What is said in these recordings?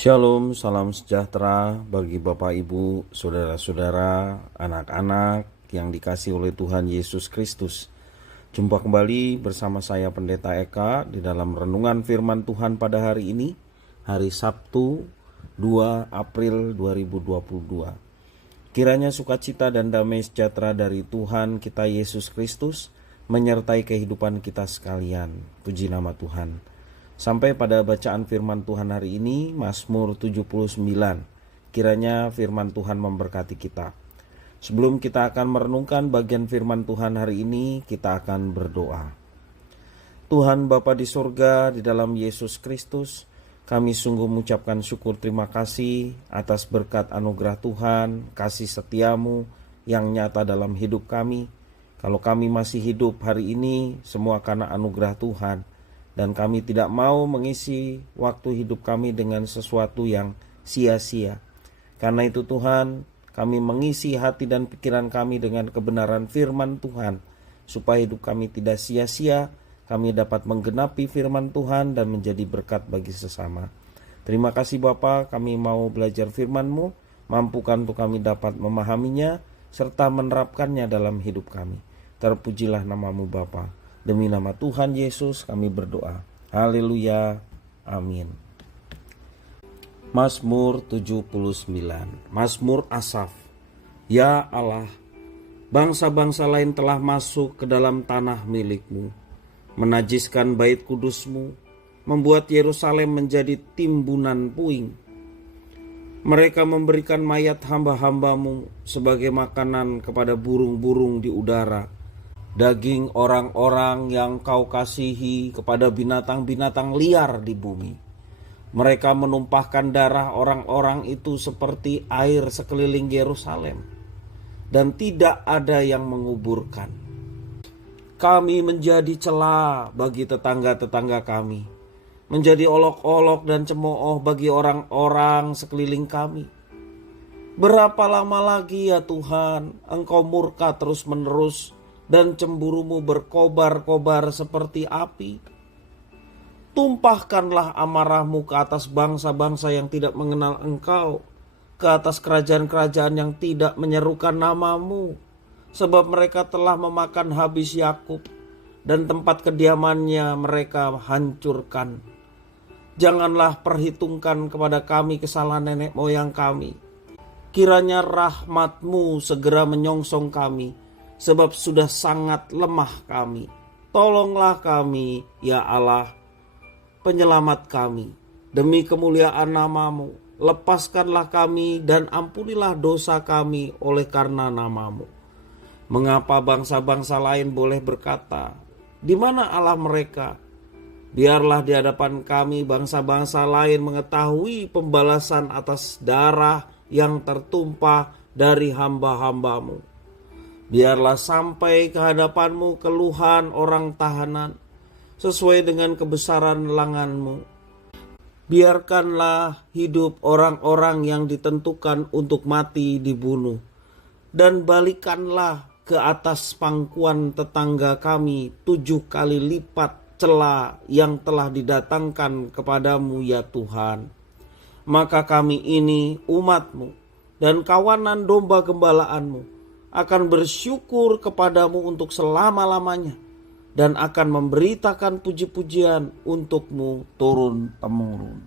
Shalom, salam sejahtera bagi Bapak Ibu, saudara-saudara, anak-anak yang dikasihi oleh Tuhan Yesus Kristus. Jumpa kembali bersama saya Pendeta Eka di dalam renungan firman Tuhan pada hari ini, hari Sabtu 2 April 2022. Kiranya sukacita dan damai sejahtera dari Tuhan kita Yesus Kristus menyertai kehidupan kita sekalian. Puji nama Tuhan. Sampai pada bacaan firman Tuhan hari ini, Mazmur 79. Kiranya firman Tuhan memberkati kita. Sebelum kita akan merenungkan bagian firman Tuhan hari ini, kita akan berdoa. Tuhan Bapa di sorga, di dalam Yesus Kristus, kami sungguh mengucapkan syukur terima kasih atas berkat anugerah Tuhan, kasih setiamu yang nyata dalam hidup kami. Kalau kami masih hidup hari ini, semua karena anugerah Tuhan. Dan kami tidak mau mengisi waktu hidup kami dengan sesuatu yang sia-sia. Karena itu Tuhan, kami mengisi hati dan pikiran kami dengan kebenaran firman Tuhan. Supaya hidup kami tidak sia-sia, kami dapat menggenapi firman Tuhan dan menjadi berkat bagi sesama. Terima kasih Bapa, kami mau belajar firman-Mu, mampukan untuk kami dapat memahaminya, serta menerapkannya dalam hidup kami. Terpujilah nama-Mu Bapa. Demi nama Tuhan Yesus kami berdoa. Haleluya. Amin. Mazmur 79. Mazmur Asaf. Ya Allah, bangsa-bangsa lain telah masuk ke dalam tanah milik-Mu, menajiskan bait kudus-Mu, membuat Yerusalem menjadi timbunan puing. Mereka memberikan mayat hamba-hamba-Mu sebagai makanan kepada burung-burung di udara, daging orang-orang yang Kau kasihi kepada binatang-binatang liar di bumi. Mereka menumpahkan darah orang-orang itu seperti air sekeliling Yerusalem, dan tidak ada yang menguburkan. Kami menjadi celah bagi tetangga-tetangga kami, menjadi olok-olok dan cemooh bagi orang-orang sekeliling kami. Berapa lama lagi ya Tuhan, Engkau murka terus-menerus, dan cemburumu berkobar-kobar seperti api? Tumpahkanlah amarahmu ke atas bangsa-bangsa yang tidak mengenal Engkau, ke atas kerajaan-kerajaan yang tidak menyerukan nama-Mu, sebab mereka telah memakan habis Yakub, dan tempat kediamannya mereka hancurkan. Janganlah perhitungkan kepada kami kesalahan nenek moyang kami. Kiranya rahmat-Mu segera menyongsong kami, sebab sudah sangat lemah kami. Tolonglah kami, ya Allah, penyelamat kami. Demi kemuliaan nama-Mu, lepaskanlah kami dan ampunilah dosa kami oleh karena nama-Mu. Mengapa bangsa-bangsa lain boleh berkata, di mana Allah mereka? Biarlah di hadapan kami bangsa-bangsa lain mengetahui pembalasan atas darah yang tertumpah dari hamba-hamba-Mu. Biarlah sampai ke hadapan-Mu keluhan orang tahanan, sesuai dengan kebesaran lengan-Mu. Biarkanlah hidup orang-orang yang ditentukan untuk mati dibunuh, dan balikanlah ke atas pangkuan tetangga kami 7 kali lipat cela yang telah didatangkan kepadamu ya Tuhan. Maka kami ini umat-Mu dan kawanan domba gembalaan-Mu akan bersyukur kepadamu untuk selama-lamanya, dan akan memberitakan puji-pujian untuk-Mu turun-temurun.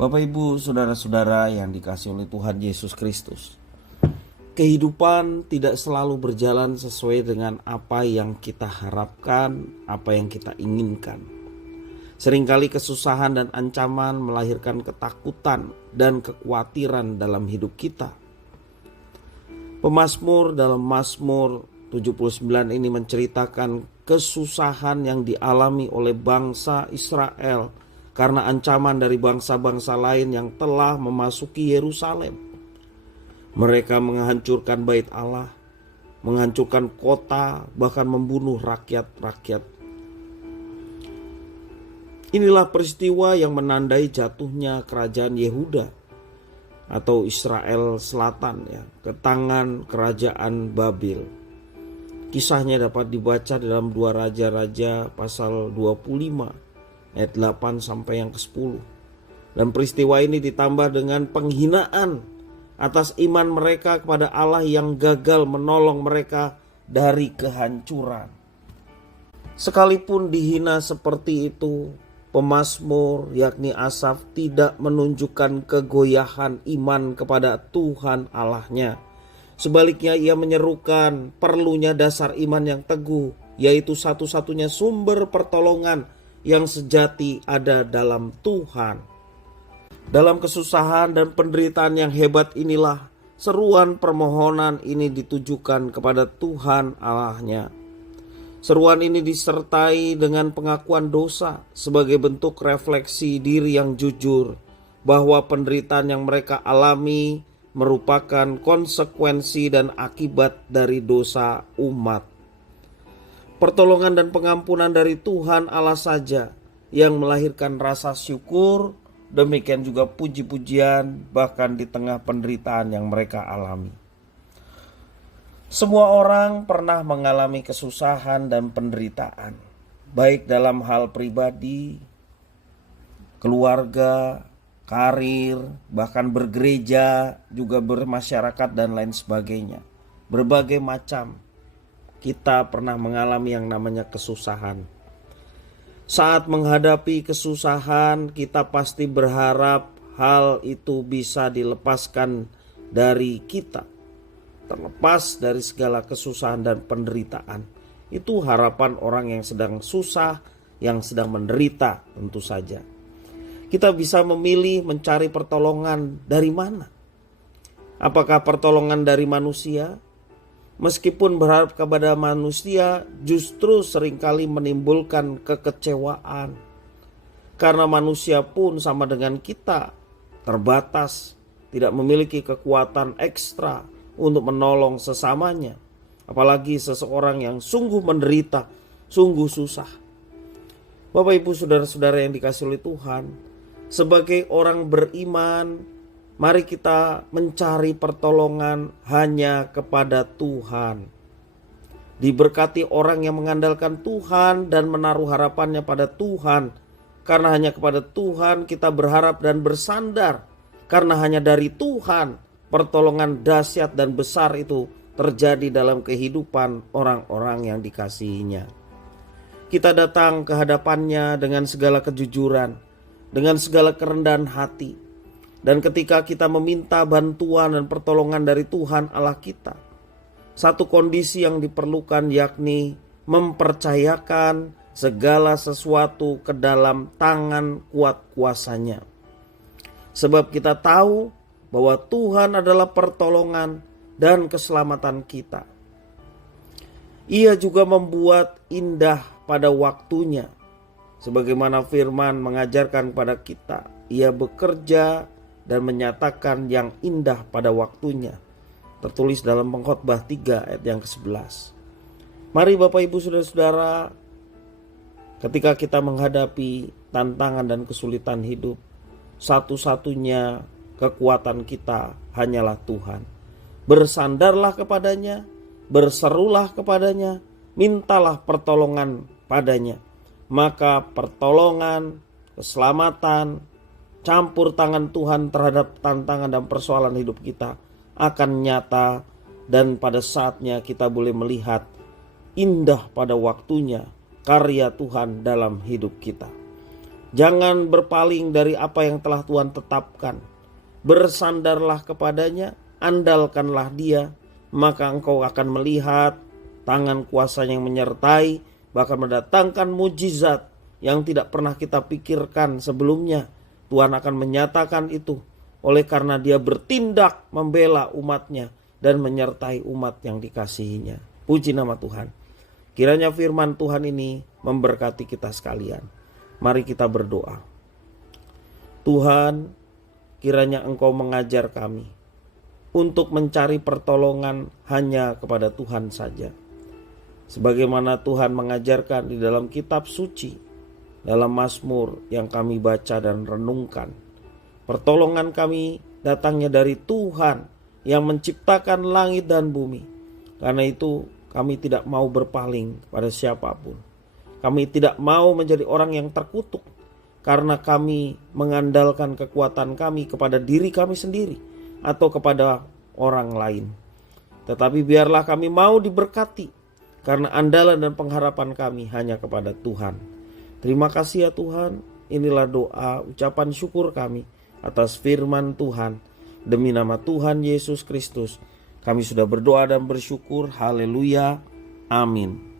Bapak Ibu, saudara-saudara yang dikasihi oleh Tuhan Yesus Kristus, kehidupan tidak selalu berjalan sesuai dengan apa yang kita harapkan, apa yang kita inginkan. Seringkali kesusahan dan ancaman melahirkan ketakutan dan kekhawatiran dalam hidup kita. Pemazmur dalam Mazmur 79 ini menceritakan kesusahan yang dialami oleh bangsa Israel karena ancaman dari bangsa-bangsa lain yang telah memasuki Yerusalem. Mereka menghancurkan bait Allah, menghancurkan kota, bahkan membunuh rakyat-rakyat. Inilah peristiwa yang menandai jatuhnya kerajaan Yehuda atau Israel Selatan ya, ke tangan kerajaan Babel. Kisahnya dapat dibaca dalam 2 Raja-Raja pasal 25 ayat 8 sampai yang ke-10. Dan peristiwa ini ditambah dengan penghinaan atas iman mereka kepada Allah yang gagal menolong mereka dari kehancuran. Sekalipun dihina seperti itu, pemazmur yakni Asaf tidak menunjukkan kegoyahan iman kepada Tuhan Allahnya. Sebaliknya ia menyerukan perlunya dasar iman yang teguh, yaitu satu-satunya sumber pertolongan yang sejati ada dalam Tuhan. Dalam kesusahan dan penderitaan yang hebat inilah seruan permohonan ini ditujukan kepada Tuhan Allahnya. Seruan ini disertai dengan pengakuan dosa sebagai bentuk refleksi diri yang jujur bahwa penderitaan yang mereka alami merupakan konsekuensi dan akibat dari dosa umat. Pertolongan dan pengampunan dari Tuhan Allah saja yang melahirkan rasa syukur, demikian juga puji-pujian bahkan di tengah penderitaan yang mereka alami. Semua orang pernah mengalami kesusahan dan penderitaan, baik dalam hal pribadi, keluarga, karir, bahkan bergereja, juga bermasyarakat dan lain sebagainya. Berbagai macam kita pernah mengalami yang namanya kesusahan. Saat menghadapi kesusahan, kita pasti berharap hal itu bisa dilepaskan dari kita, terlepas dari segala kesusahan dan penderitaan. Itu harapan orang yang sedang susah, yang sedang menderita tentu saja. Kita bisa memilih mencari pertolongan dari mana? Apakah pertolongan dari manusia? Meskipun berharap kepada manusia justru seringkali menimbulkan kekecewaan. Karena manusia pun sama dengan kita, terbatas, tidak memiliki kekuatan ekstra untuk menolong sesamanya. Apalagi seseorang yang sungguh menderita, sungguh susah. Bapak ibu saudara-saudara yang dikasihi oleh Tuhan, sebagai orang beriman, mari kita mencari pertolongan hanya kepada Tuhan. Diberkati orang yang mengandalkan Tuhan dan menaruh harapannya pada Tuhan. Karena hanya kepada Tuhan kita berharap dan bersandar. Karena hanya dari Tuhan pertolongan dahsyat dan besar itu terjadi dalam kehidupan orang-orang yang dikasihinya. Kita datang ke hadapannya dengan segala kejujuran, dengan segala kerendahan hati. Dan ketika kita meminta bantuan dan pertolongan dari Tuhan Allah kita, satu kondisi yang diperlukan yakni mempercayakan segala sesuatu ke dalam tangan kuat kuasanya. Sebab kita tahu bahwa Tuhan adalah pertolongan dan keselamatan kita. Ia juga membuat indah pada waktunya. Sebagaimana firman mengajarkan kepada kita, ia bekerja dan menyatakan yang indah pada waktunya. Tertulis dalam Pengkhotbah 3 ayat yang ke-11. Mari Bapak Ibu Saudara-saudara, ketika kita menghadapi tantangan dan kesulitan hidup, satu-satunya kekuatan kita hanyalah Tuhan. Bersandarlah kepadanya, berserulah kepadanya, mintalah pertolongan padanya. Maka pertolongan, keselamatan, campur tangan Tuhan terhadap tantangan dan persoalan hidup kita akan nyata, dan pada saatnya kita boleh melihat indah pada waktunya karya Tuhan dalam hidup kita. Jangan berpaling dari apa yang telah Tuhan tetapkan. Bersandarlah kepadanya, andalkanlah Dia, maka engkau akan melihat tangan kuasa yang menyertai, bahkan mendatangkan mujizat yang tidak pernah kita pikirkan sebelumnya. Tuhan akan menyatakan itu oleh karena Dia bertindak membela umatnya dan menyertai umat yang dikasihinya. Puji nama Tuhan. Kiranya firman Tuhan ini memberkati kita sekalian. Mari kita berdoa. Tuhan, kiranya Engkau mengajar kami untuk mencari pertolongan hanya kepada Tuhan saja. Sebagaimana Tuhan mengajarkan di dalam kitab suci, dalam Mazmur yang kami baca dan renungkan. Pertolongan kami datangnya dari Tuhan yang menciptakan langit dan bumi. Karena itu kami tidak mau berpaling pada siapapun. Kami tidak mau menjadi orang yang terkutuk. karena kami mengandalkan kekuatan kami kepada diri kami sendiri atau kepada orang lain. Tetapi biarlah kami mau diberkati karena andalan dan pengharapan kami hanya kepada Tuhan. Terima kasih ya Tuhan. Inilah doa ucapan syukur kami atas firman Tuhan. Demi nama Tuhan Yesus Kristus kami sudah berdoa dan bersyukur. Haleluya. Amin.